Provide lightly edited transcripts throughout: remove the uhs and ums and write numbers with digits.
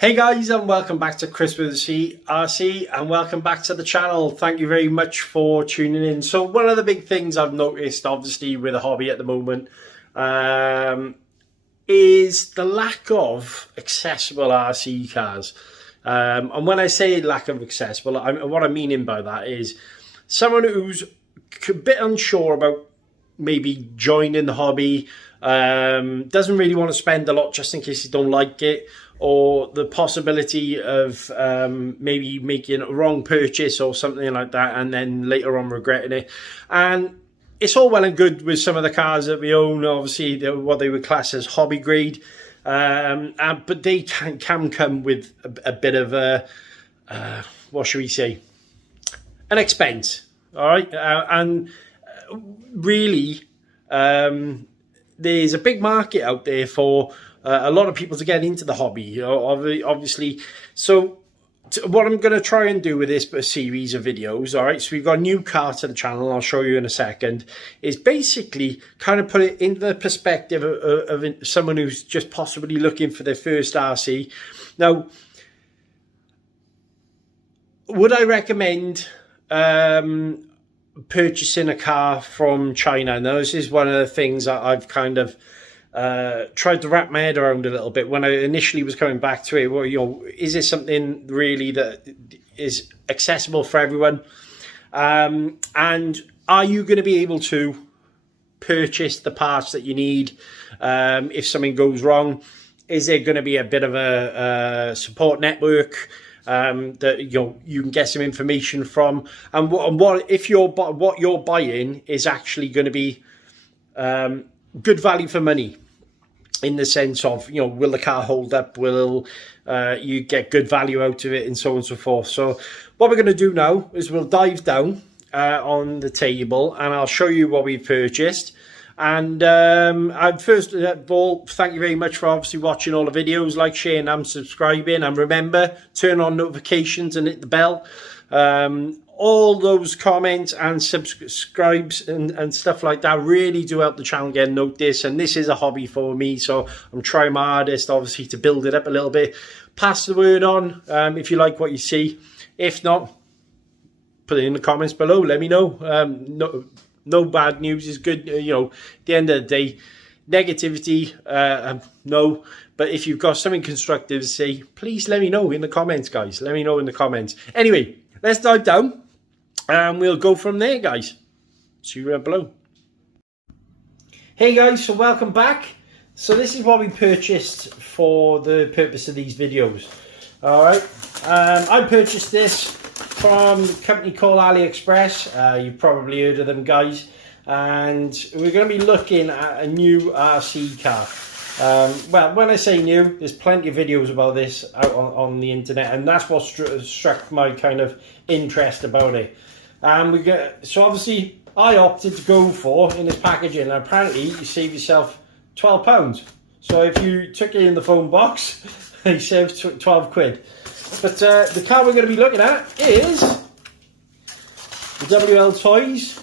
Hey guys, and welcome back to ChriswithaC RC, and welcome back to the channel. Thank you very much for tuning in. So one of the big things I've noticed, obviously, with a hobby at the moment is the lack of accessible RC cars. And when I say lack of accessible, what I'm meaning by that is someone who's a bit unsure about maybe joining the hobby, doesn't really want to spend a lot just in case you don't like it, or the possibility of maybe making a wrong purchase or something like that and then later on regretting it. And it's all well and good with some of the cars that we own, obviously what they would class as hobby grade, but they can come with a bit of a, what should we say, an expense, all right? And really, there's a big market out there for a lot of people to get into the hobby, obviously. So what I'm going to try and do with this series of videos, all right, so we've got a new car to the channel, I'll show you in a second, is basically kind of put it into the perspective of someone who's just possibly looking for their first RC. Now, would I recommend purchasing a car from China? Now, this is one of the things that I've kind of tried to wrap my head around a little bit when I initially was coming back to it. Well, you know, is this something really that is accessible for everyone? And are you going to be able to purchase the parts that you need if something goes wrong? Is there going to be a bit of a support network that you can get some information from? And what if what you're buying is actually going to be good value for money, in the sense of, will the car hold up, will you get good value out of it, and so on and so forth. So what we're going to do now is we'll dive down on the table and I'll show you what we've purchased. And first of all, thank you very much for obviously watching all the videos. Like, sharing and subscribing, and remember, turn on notifications and hit the bell. All those comments and subscribes and stuff like that really do help the channel get noticed. And this is a hobby for me, so I'm trying my hardest, obviously, to build it up a little bit. Pass the word on if you like what you see. If not, put it in the comments below. Let me know. No bad news is good. At the end of the day, negativity, no. But if you've got something constructive to say, please let me know in the comments, guys. Let me know in the comments. Anyway, let's dive down and we'll go from there, guys. See you below. Hey guys, so welcome back. So this is what we purchased for the purpose of these videos. All right, I purchased this from a company called AliExpress. You've probably heard of them, guys. And we're going to be looking at a new RC car. Well, when I say new, there's plenty of videos about this out on the internet, and that's what struck my kind of interest about it. So obviously I opted to go for, in this packaging, and apparently you save yourself £12. So if you took it in the phone box, you saved 12 quid. But the car we're going to be looking at is the Wltoys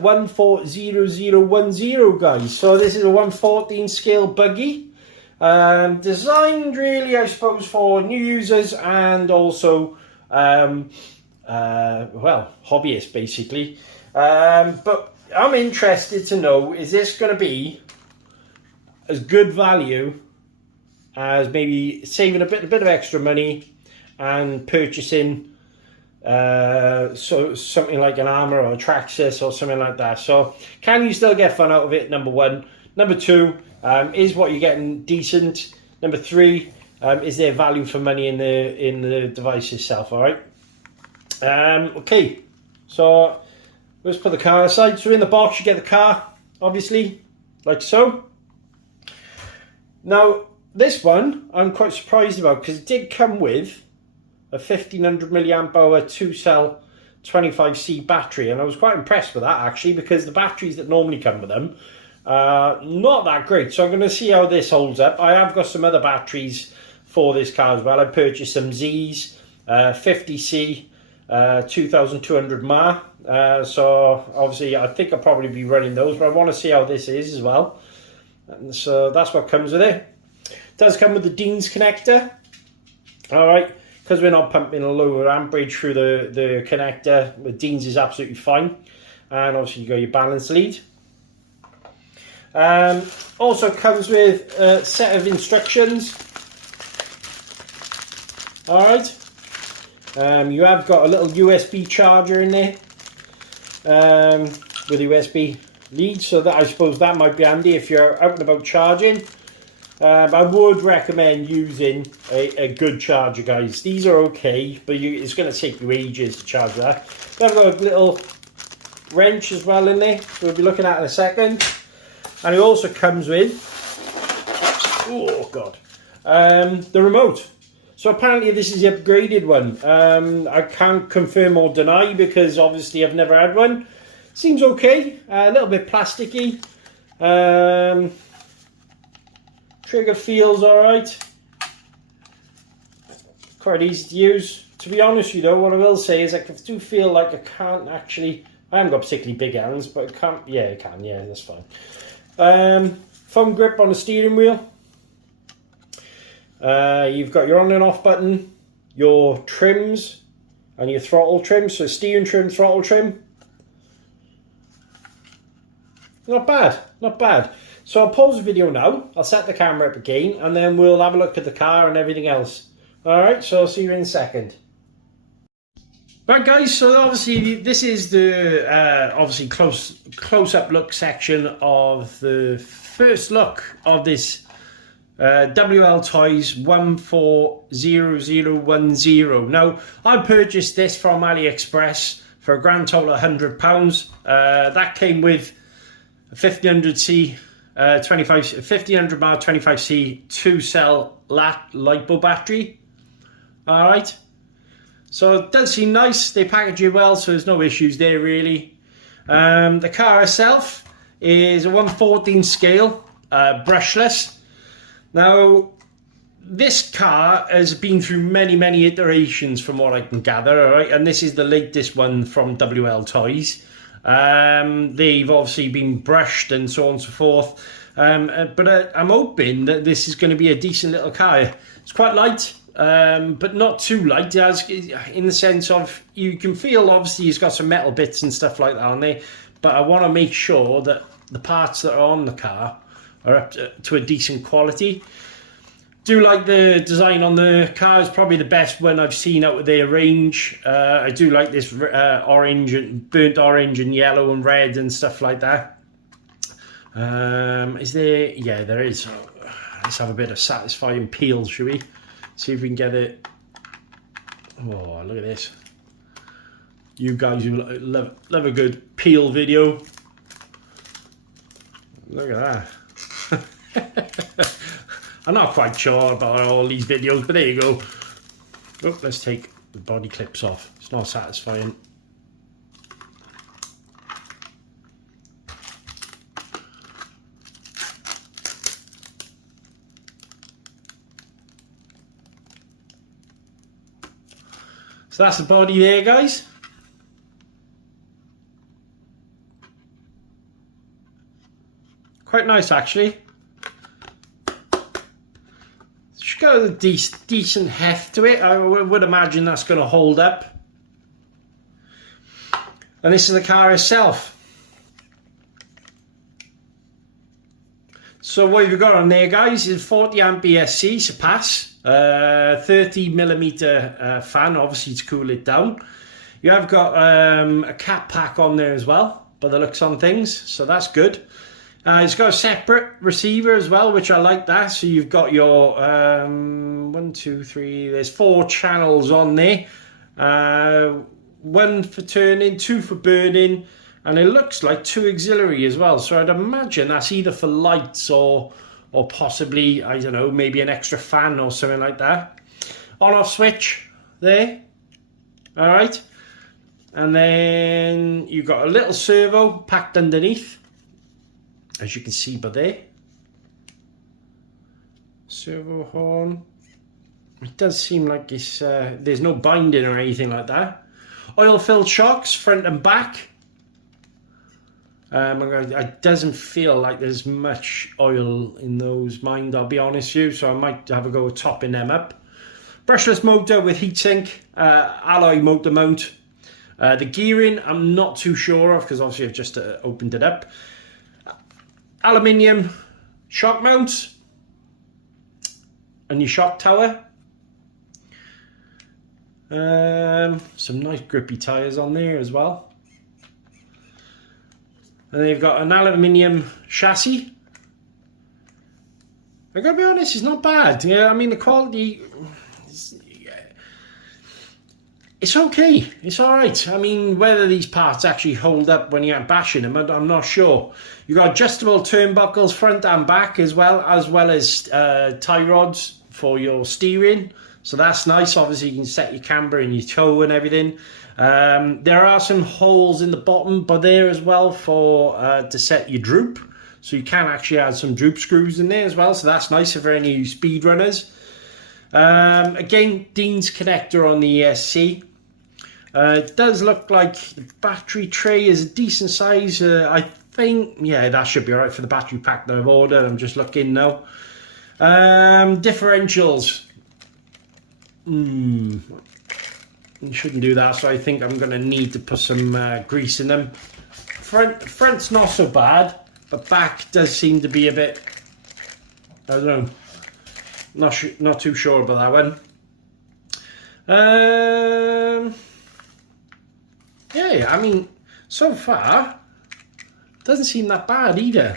140010, guys. So this is a 1/14 scale buggy, designed really, I suppose, for new users and also well, hobbyists basically. But I'm interested to know, is this going to be as good value as maybe saving a bit of extra money and purchasing so something like an arrma or a traxxas or something like that? So can you still get fun out of it? Number one. Number two, is what you're getting decent? Number three, is there value for money in the device itself? All right. Okay, so let's put the car aside. So in the box you get the car, obviously, like so. Now this one I'm quite surprised about, because it did come with a 1500 milliamp hour 2-cell 25C battery, and I was quite impressed with that actually, because the batteries that normally come with them are not that great. So I'm going to see how this holds up. I have got some other batteries for this car as well. I purchased some Z's, 50C, 2200 mAh. So obviously I think I'll probably be running those, but I want to see how this is as well. And so that's what comes with it. It does come with the Dean's connector, All right, because we're not pumping a lower amperage through the connector, the Dean's is absolutely fine. And obviously you got your balance lead. Also comes with a set of instructions. All right. You have got a little USB charger in there with a USB lead, so that I suppose that might be handy if you're out and about charging. I would recommend using a good charger, guys. These are okay, but it's going to take you ages to charge that. I've got a little wrench as well in there, so we'll be looking at in a second. And it also comes with, oh god, the remote. So apparently this is the upgraded one. I can't confirm or deny because obviously I've never had one. Seems okay, a little bit plasticky. Trigger feels alright. Quite easy to use. To be honest, you know, what I will say is I do feel like I can't actually, I haven't got particularly big hands, but I can't, yeah, I can, yeah, that's fine. Foam grip on the steering wheel. You've got your on and off button, your trims, and your throttle trim. So steering trim, throttle trim. Not bad, not bad. So I'll pause the video now, I'll set the camera up again, and then we'll have a look at the car and everything else. Alright, so I'll see you in a second. Right guys, so obviously this is the obviously close-up look section of the first look of this Wltoys 140010. Now, I purchased this from AliExpress for a grand total of £100. That came with a 1500C 1500 mAh 25C 2-cell lipo battery. All right, so it does seem nice. They package it well, so there's no issues there really. The car itself is a 1/14 scale, brushless. Now, this car has been through many iterations from what I can gather, all right, and this is the latest one from Wltoys. They've obviously been brushed and so on and so forth, but I'm hoping that this is going to be a decent little car. It's quite light, but not too light, as in the sense of you can feel obviously it's got some metal bits and stuff like that on there, but I want to make sure that the parts that are on the car are up to a decent quality. Do like the design on the car, is probably the best one I've seen out of their range. I do like this orange and burnt orange and yellow and red and stuff like that. Is there? Yeah, there is. Let's have a bit of satisfying peel, shall we? See if we can get it. Oh, look at this. You guys who love a good peel video. Look at that. I'm not quite sure about all these videos, but there you go. Oh, let's take the body clips off. It's not satisfying. So that's the body there, guys. Quite nice, actually. It's got a decent heft to it. I would imagine that's going to hold up. And this is the car itself. So what you've got on there, guys, is 40 amp ESC surpass, 30mm fan, obviously to cool it down. You have got a cap pack on there as well, by the looks on things, so that's good. It's got a separate receiver as well, which I like that. So you've got your 1, 2, 3. There's 4 channels on there. 1 for turning, 2 for burning, and it looks like 2 auxiliary as well. So I'd imagine that's either for lights or possibly, I don't know, maybe an extra fan or something like that. On-off switch there. All right, and then you've got a little servo packed underneath, as you can see by there. Servo horn. It does seem like it's there's no binding or anything like that. Oil-filled shocks, front and back. It doesn't feel like there's much oil in those, mind, I'll be honest with you, so I might have a go at topping them up. Brushless motor with heatsink, alloy motor mount. The gearing, I'm not too sure of because obviously I've just opened it up. Aluminium shock mounts and your shock tower. Some nice grippy tyres on there as well. And then you've got an aluminium chassis. I gotta be honest, it's not bad. Yeah, I mean the quality, it's okay. It's all right. I mean, whether these parts actually hold up when you're bashing them, I'm not sure. You've got adjustable turnbuckles front and back as well as tie rods for your steering. So that's nice. Obviously, you can set your camber and your toe and everything. There are some holes in the bottom, but there as well for to set your droop. So you can actually add some droop screws in there as well. So that's nice for any speed runners. Again, Dean's connector on the ESC. It does look like the battery tray is a decent size. I think, yeah, that should be all right for the battery pack that I've ordered. I'm just looking now. Differentials. You shouldn't do that, so I think I'm going to need to put some grease in them. Front's not so bad, but back does seem to be a bit, I don't know, not too sure about that one. Yeah, I mean, so far, doesn't seem that bad either.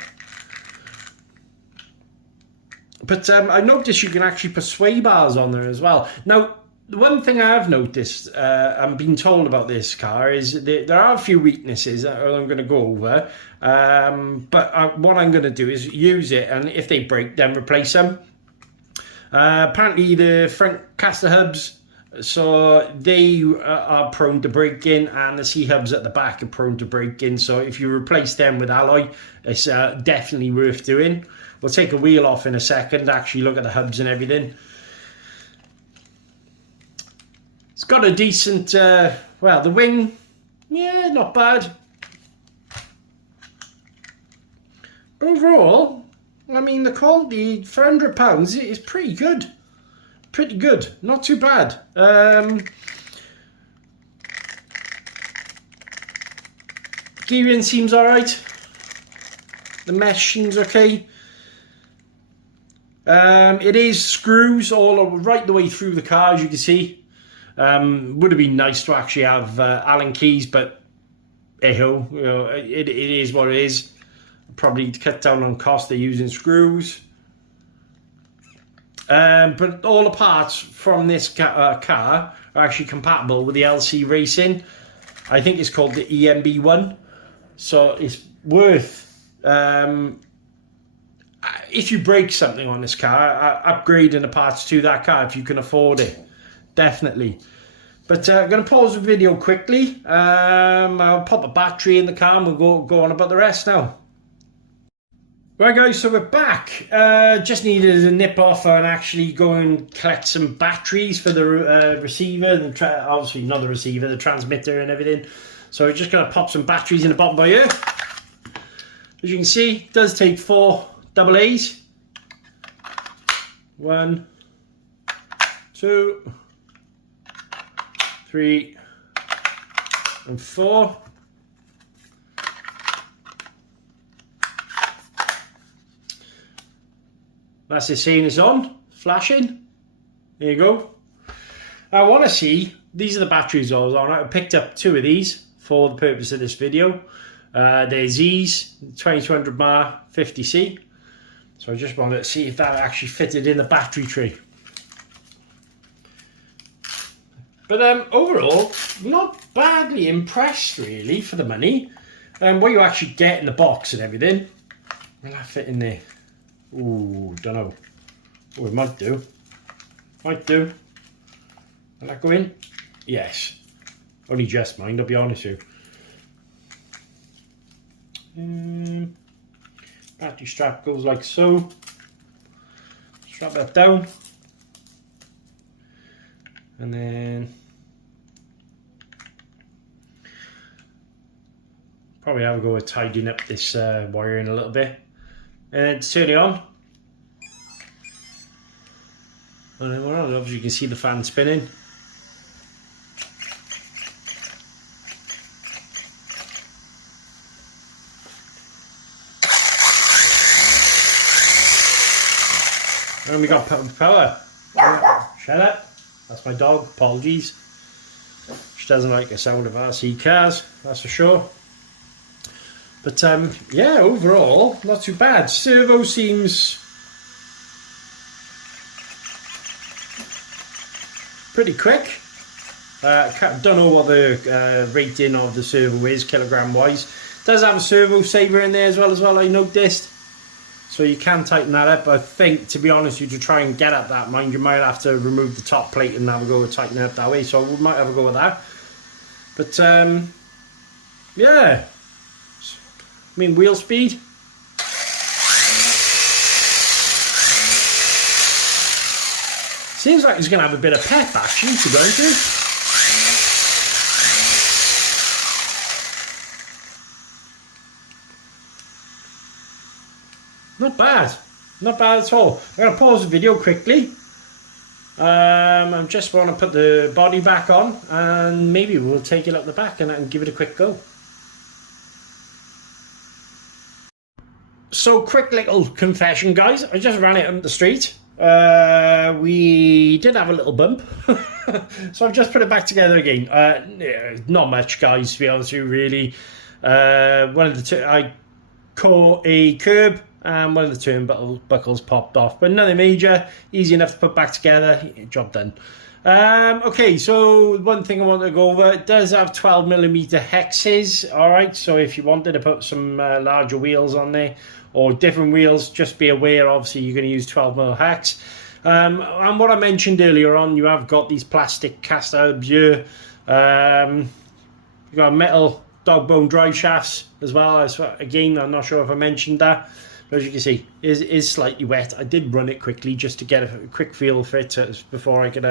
But I noticed you can actually put sway bars on there as well. Now, the one thing I've noticed and been told about this car is there are a few weaknesses that I'm going to go over. But what I'm going to do is use it, and if they break, then replace them. Apparently, the front caster hubs, so they are prone to breaking, and the C-hubs at the back are prone to breaking. So if you replace them with alloy, it's definitely worth doing. We'll take a wheel off in a second, actually look at the hubs and everything. It's got a decent, well, the wing, yeah, not bad. But overall, I mean, the quality for £100 is pretty good. Pretty good, not too bad. Gearing seems alright. The mesh seems okay. It is screws all right the way through the car, as you can see. Would have been nice to actually have Allen keys, but hey-ho, you know, it is what it is. Probably to cut down on cost, they're using screws. But all the parts from this car are actually compatible with the LC Racing. I think it's called the EMB1. So it's worth, if you break something on this car, upgrading the parts to that car if you can afford it. Definitely. But I'm going to pause the video quickly. I'll pop a battery in the car and we'll go on about the rest now. Right guys, so we're back. Just needed to nip off and actually go and collect some batteries for the receiver, and obviously not the receiver, the transmitter and everything. So we're just going to pop some batteries in the bottom by here. As you can see, it does take 4 AA's. 1, 2, 3, and 4. That's it saying it's on, flashing. There you go. I want to see, these are the batteries I was on. I picked up 2 of these for the purpose of this video. They're Z's, 2200 mAh 50C. So I just wanted to see if that actually fitted in the battery tray. But overall, not badly impressed really for the money. What you actually get in the box and everything. Will that fit in there? Ooh, don't know. Oh, it might do. Might do. Will that go in? Yes. Only just mind, I'll be honest with you. Battery strap goes like so. Strap that down. And then probably have a go at tidying up this wiring a little bit. And then turn it on. And then obviously you can see the fan spinning. And we got power. Shut up. That's my dog. Apologies. She doesn't like the sound of RC cars, that's for sure. But yeah, overall, not too bad. Servo seems pretty quick. Don't know what the rating of the servo is, kilogram wise. Does have a servo saver in there as well, I noticed. So you can tighten that up. I think, to be honest with you, to try and get at that, mind you might have to remove the top plate and have a go at tightening it up that way. So we might have a go with that. But yeah, I mean, wheel speed. Seems like he's going to have a bit of pep, actually, to be honest with you. Not bad. Not bad at all. I'm going to pause the video quickly. I just want to put the body back on and maybe we'll take it up the back and give it a quick go. So, quick little confession, guys. I just ran it up the street. We did have a little bump. So I've just put it back together again. Not much, guys, to be honest with you, really. One of the two, I caught a curb and one of the turnbuckles popped off, but nothing major, easy enough to put back together, job done. Okay, so one thing I want to go over, it does have 12mm hexes, alright, so if you wanted to put some larger wheels on there, or different wheels, just be aware, obviously you're going to use 12mm hex. And what I mentioned earlier on, you have got these plastic cast hubs here, you've got metal dog bone drive shafts as well. Again, I'm not sure if I mentioned that. As you can see, it is slightly wet. I did run it quickly just to get a quick feel for it before I could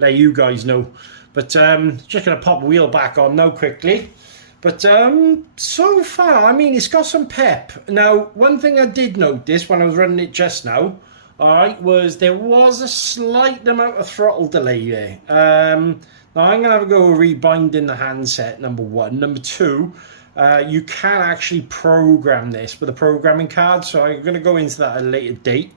let you guys know. But just going to pop the wheel back on now quickly. But so far, I mean, it's got some pep. Now, one thing I did notice when I was running it just now, alright, was there was a slight amount of throttle delay there. Now, I'm going to have a go rebinding the handset, number one. Number two, you can actually program this with a programming card, so I'm going to go into that at a later date.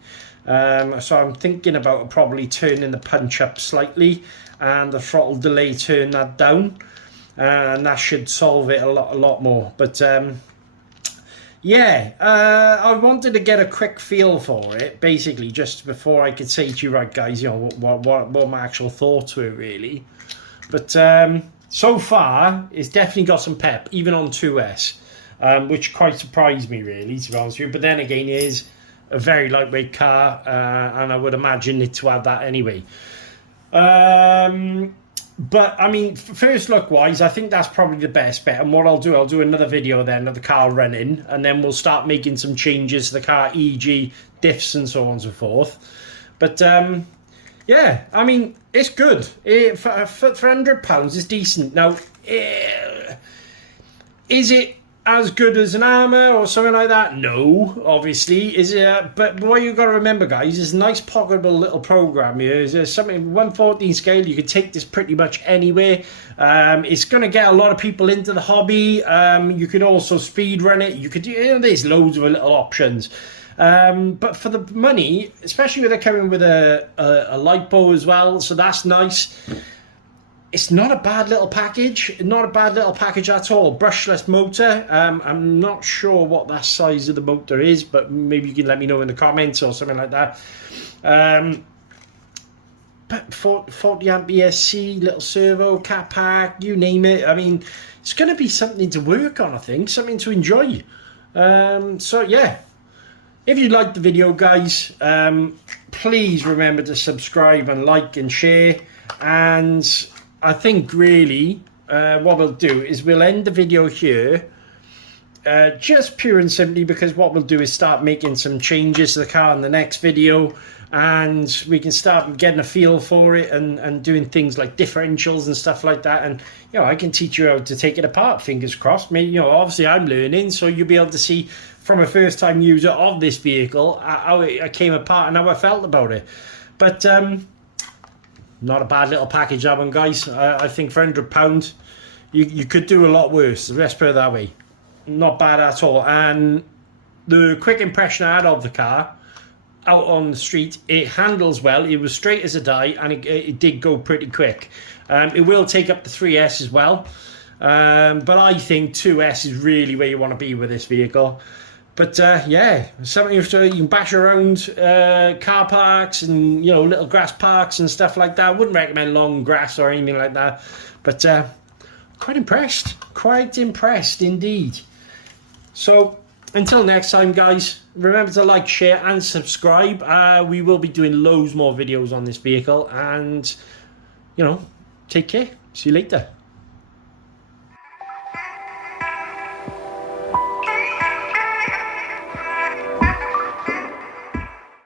So I'm thinking about probably turning the punch up slightly and the throttle delay, turn that down, and that should solve it a lot more. But yeah, I wanted to get a quick feel for it, basically, just before I could say to you, right guys, you know, what my actual thoughts were really. But so far, it's definitely got some pep, even on 2S, which quite surprised me, really, to be honest with you. But then again, it is a very lightweight car, and I would imagine it to have that anyway. But, I mean, first look-wise, I think that's probably the best bet. And what I'll do another video then of the car running, and then we'll start making some changes to the car, e.g. diffs and so on and so forth. But, yeah, I mean, it's good. For £100, it's decent. Now, is it as good as an arrma or something like that? No, obviously. Is it? But what you've got to remember, guys, is a nice pocketable little program here. Is something 1/14 scale? You can take this pretty much anywhere. It's going to get a lot of people into the hobby. You could also speed run it. You could do. There's loads of little options. But for the money, especially with it coming with a lipo as well, so that's nice. It's not a bad little package. Not a bad little package at all. Brushless motor. I'm not sure what that size of the motor is, but maybe you can let me know in the comments or something like that. But 40 amp ESC, little servo, cat pack, you name it. I mean, it's going to be something to work on, I think. Something to enjoy. So, yeah. If you liked the video, guys, please remember to subscribe and like and share. And I think really what we'll do is we'll end the video here, just pure and simply because what we'll do is start making some changes to the car in the next video, and we can start getting a feel for it and doing things like differentials and stuff like that. And you know, I can teach you how to take it apart, fingers crossed. Maybe, you know, obviously I'm learning, so you'll be able to see from a first time user of this vehicle how it came apart and how I felt about it. But not a bad little package, that one, guys. I think for £100, you could do a lot worse. Let's put it that way. Not bad at all. And the quick impression I had of the car out on the street, it handles well. It was straight as a die, and it did go pretty quick. It will take up the 3S as well, but I think 2S is really where you want to be with this vehicle. But yeah, something you can bash around car parks and, you know, little grass parks and stuff like that. I wouldn't recommend long grass or anything like that, but quite impressed indeed. So until next time, guys, remember to like, share and subscribe. We will be doing loads more videos on this vehicle, and, you know, take care. See you later.